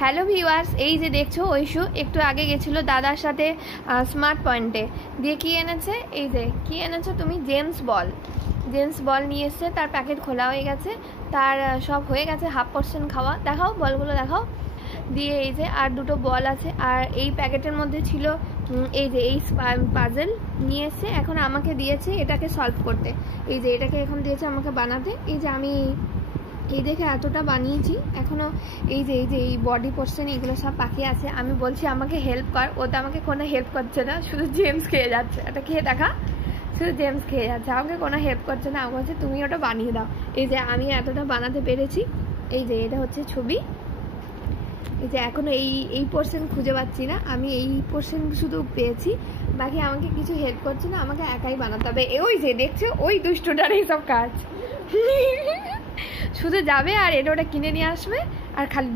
Hello viewers, এই যে দেখছো ঐশু একটু আগে গেছিলো দাদার সাথে স্মার্ট পয়েন্টে, দিয়ে কি এনেছে, এই যে কি এনেছো তুমি, জেমস বল নিয়ে এসছে। তার প্যাকেট খোলা হয়ে গেছে, তার সব হয়ে গেছে, 1/2% খাওয়া। দেখাও বলগুলো দেখাও। দিয়ে এই যে আর দুটো বল আছে, আর এই প্যাকেটের মধ্যে ছিল এই যে এই পাজেল নিয়ে এসছে। এখন আমাকে দিয়েছে এটাকে সলভ করতে, এই যে এটাকে এখন দিয়েছে আমাকে বানাতে। এই যে আমি এই দেখে এতটা বানিয়েছি, এখনও এই যে এই বডি পোর্শন এগুলো সব বাকি আছে। আমি বলছি আমাকে হেল্প কর, ও তো আমাকে কোনো হেল্প করছে না, শুধু জেমস খেয়ে যাচ্ছে। এটা খেয়ে দেখা, শুধু জেমস খেয়ে যাচ্ছে, আমাকে কোনো হেল্প করছে না। আমাকে বলছে তুমি ওটা বানিয়ে দাও। এই যে আমি এতটা বানাতে পেরেছি। এই যে এটা হচ্ছে ছবি। এই যে এখনও এই পোর্শন খুঁজে পাচ্ছি না, আমি এই পোর্শন শুধু পেয়েছি, বাকি আমাকে কিছু হেল্প করছে না, আমাকে একাই বানাতে হবে। ওই যে দেখছো ওই দুষ্টটার এইসব কাজ, শুধু যাবে আর এটা ওটা কিনে নিয়ে আসবে আর খালি